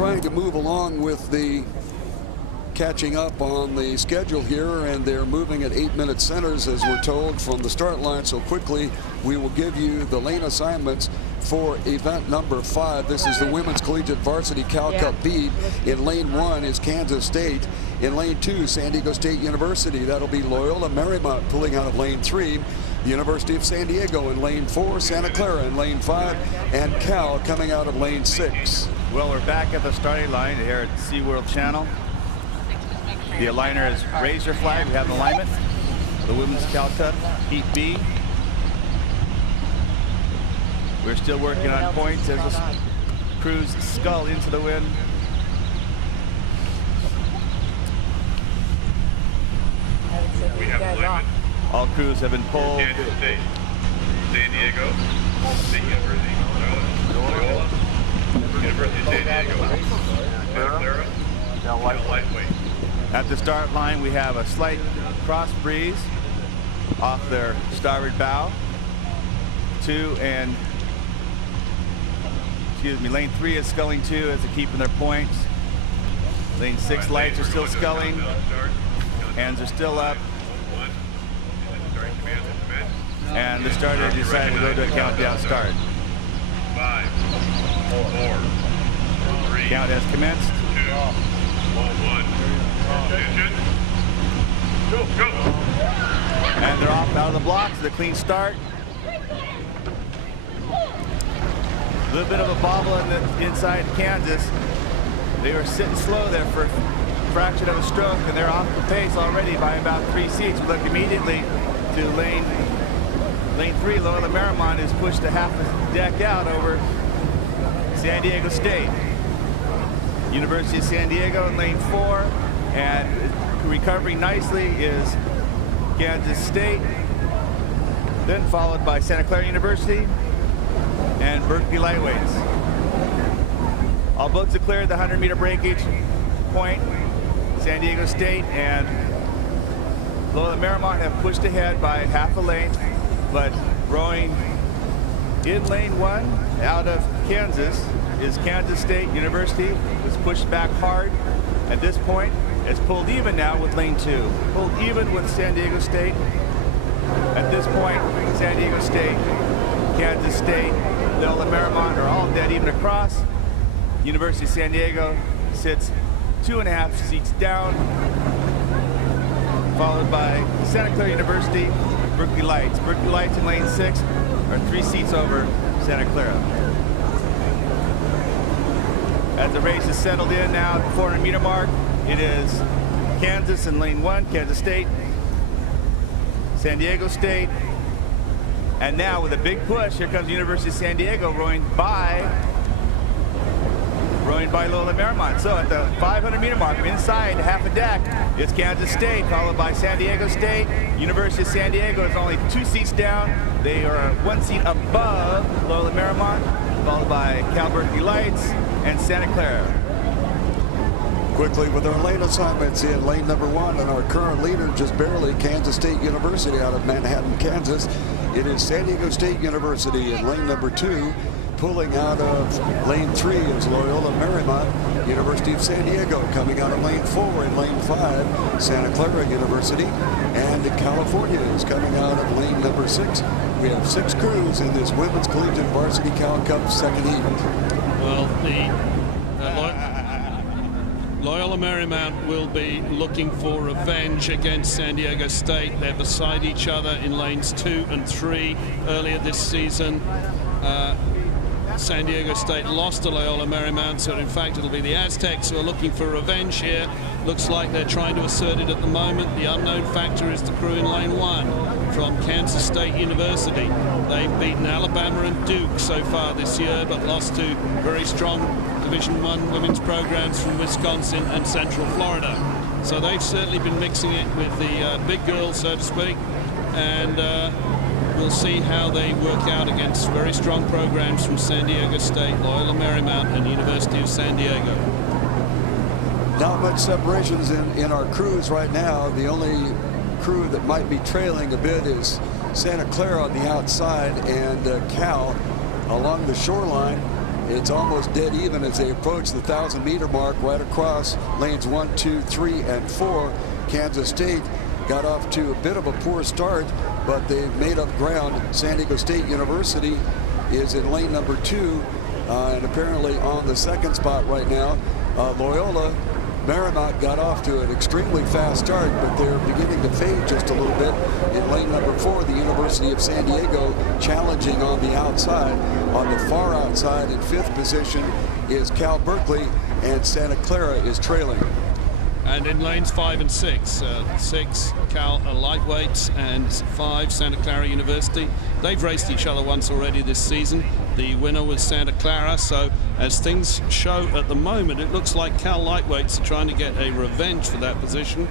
trying to move along with the catching up on the schedule here, and they're moving at 8-minute centers, as we're told, from the start line. So quickly, we will give you the lane assignments for event number 5. This is the Women's Collegiate Varsity Cal Cup B. In lane 1 is Kansas State. In lane 2, San Diego State University. That'll be Loyola Marymount pulling out of lane 3. The University of San Diego in lane 4, Santa Clara in lane 5, and Cal coming out of lane 6. Well, we're back at the starting line here at SeaWorld Channel. The aligner has raised their flag. We have an alignment. The Women's Cal Cup Heat B. We're still working on points as the crews scull into the wind. We have alignment. All crews have been pulled. Kansas State, San Diego, State University, Loyola, University of San Diego, Santa Clara, lightweight. At the start line, we have a slight cross breeze off their starboard bow. Lane 3 is sculling 2 as they're keeping their points. Lane 6 lights are still sculling. Hands are still up. And the starter decided to go to a countdown start. 5, 4, 3. Count has commenced. 2, 1. Attention. Go. And they're off out of the blocks. The clean start. A little bit of a bobble inside Kansas. They were sitting slow there for a fraction of a stroke, and they're off the pace already by about 3 seats. We look immediately to lane 3. Loyola Marymount has pushed a half a deck out over San Diego State. University of San Diego in lane 4, and recovering nicely is Kansas State, then followed by Santa Clara University and Berkeley Lightweights. All boats have cleared the 100-meter breakage point. San Diego State and Loyola Marymount have pushed ahead by half a lane, but rowing in lane 1 out of Kansas is Kansas State University. It's pushed back hard. At this point, it's pulled even now with lane 2. Pulled even with San Diego State. At this point, San Diego State, Kansas State, Loyola Marymount are all dead even across. University of San Diego sits 2.5 seats down, followed by Santa Clara University, Berkeley Lights. Berkeley Lights in lane 6 are 3 seats over Santa Clara. As the race is settled in now at the 400-meter mark, it is Kansas in lane 1, Kansas State, San Diego State, and now with a big push, here comes University of San Diego rowing by Loyola Marymount. So at the 500-meter mark, inside half a deck, it's Kansas State, followed by San Diego State. University of San Diego is only 2 seats down. They are 1 seat above Loyola Marymount, followed by Cal Berkeley Lights and Santa Clara. Quickly with our lane assignments in lane number 1, and our current leader just barely, Kansas State University out of Manhattan, Kansas. It is San Diego State University in lane number 2. Pulling out of lane 3 is Loyola Marymount. University of San Diego coming out of lane 4. In lane 5, Santa Clara University. And California is coming out of lane number 6. We have 6 crews in this Women's Collegiate Varsity Cal Cup second heat. Well, Loyola Marymount will be looking for revenge against San Diego State. They're beside each other in lanes 2 and 3 earlier this season. San Diego State lost to Loyola Marymount, so in fact it'll be the Aztecs who are looking for revenge here. Looks like they're trying to assert it at the moment. The unknown factor is the crew in lane 1 from Kansas State University. They've beaten Alabama and Duke so far this year, but lost to very strong Division I women's programs from Wisconsin and Central Florida. So they've certainly been mixing it with the big girls, so to speak, and we'll see how they work out against very strong programs from San Diego State, Loyola Marymount, and University of San Diego. Not much separations in our crews right now. The only crew that might be trailing a bit is Santa Clara on the outside, and Cal along the shoreline it's almost dead even as they approach the 1,000-meter mark right across lanes 1, 2, 3, and 4. Kansas State got off to a bit of a poor start, but they've made up ground. San Diego State University is in lane number 2 and apparently on the second spot right now. Loyola Marymount got off to an extremely fast start, but they're beginning to fade just a little bit. In lane number 4, the University of San Diego challenging on the outside. On the far outside in 5th position is Cal Berkeley, and Santa Clara is trailing. And in lanes 5 and 6, 6 Cal lightweights and 5 Santa Clara University. They've raced each other once already this season. The winner was Santa Clara. So as things show at the moment, it looks like Cal lightweights are trying to get a revenge for that position.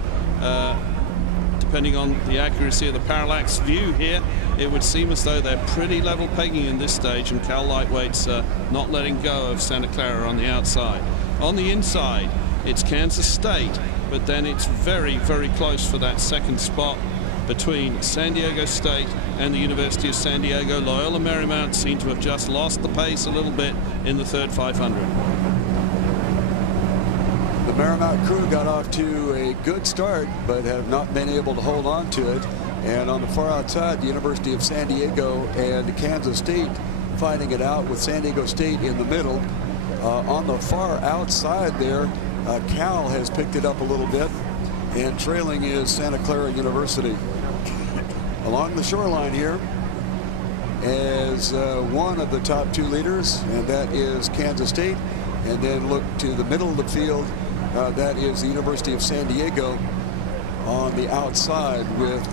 Depending on the accuracy of the parallax view here, it would seem as though they're pretty level pegging in this stage, and Cal lightweights not letting go of Santa Clara on the outside. On the inside, it's Kansas State, but then it's very, very close for that second spot between San Diego State and the University of San Diego. Loyola Marymount seem to have just lost the pace a little bit in the third 500. The Marymount crew got off to a good start, but have not been able to hold on to it. And on the far outside, the University of San Diego and Kansas State fighting it out with San Diego State in the middle. On the far outside there, Cal has picked it up a little bit, and trailing is Santa Clara University. Along the shoreline here is one of the top 2 leaders, and that is Kansas State. And then look to the middle of the field, that is the University of San Diego on the outside, with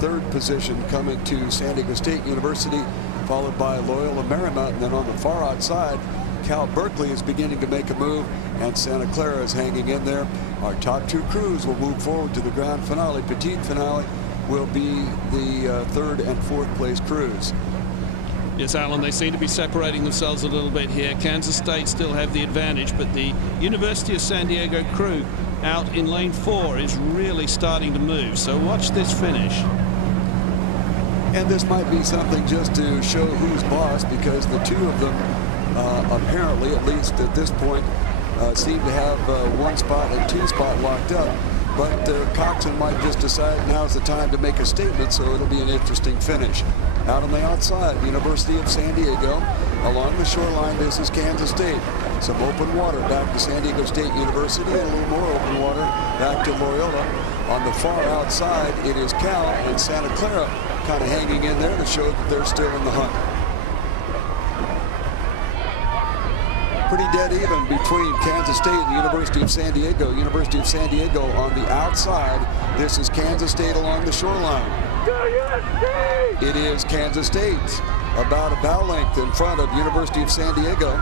3rd position coming to San Diego State University, followed by Loyola Marymount. And then on the far outside, Cal Berkeley is beginning to make a move, and Santa Clara is hanging in there. Our top 2 crews will move forward to the grand finale. Petite finale will be the 3rd and 4th place crews. Yes, Alan, they seem to be separating themselves a little bit here. Kansas State still have the advantage, but the University of San Diego crew out in lane 4 is really starting to move. So watch this finish. And this might be something just to show who's boss, because the 2 of them apparently, at least at this point, seem to have 1 spot and 2 spot locked up. But Coxon might just decide now's the time to make a statement, so it'll be an interesting finish. Out on the outside, the University of San Diego. Along the shoreline, this is Kansas State. Some open water back to San Diego State University, and a little more open water back to Loyola. On the far outside, it is Cal and Santa Clara kind of hanging in there to show that they're still in the hunt. Pretty dead even between Kansas State and the University of San Diego. University of San Diego on the outside. This is Kansas State along the shoreline. It is Kansas State about a bow length in front of University of San Diego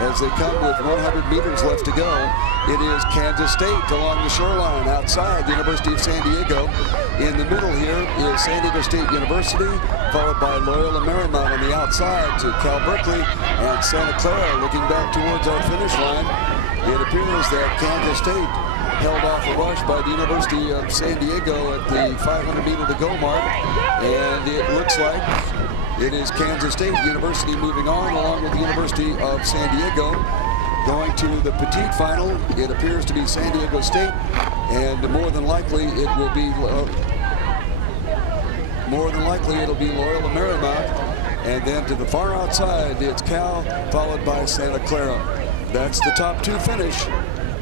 as they come with 100 meters left to go. It is Kansas State along the shoreline outside the University of San Diego. In the middle here is San Diego State University, followed by Loyola Marymount on the outside to Cal Berkeley and Santa Clara looking back towards our finish line. It appears that Kansas State held off a rush by the University of San Diego at the 500 meter to go mark, and it looks like it is Kansas State University moving on along with the University of San Diego. Going to the petite final, it appears to be San Diego State, and more than likely it'll be Loyola Marymount. And then to the far outside, it's Cal, followed by Santa Clara. That's the top 2 finish.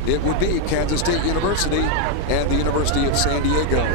It would be Kansas State University and the University of San Diego.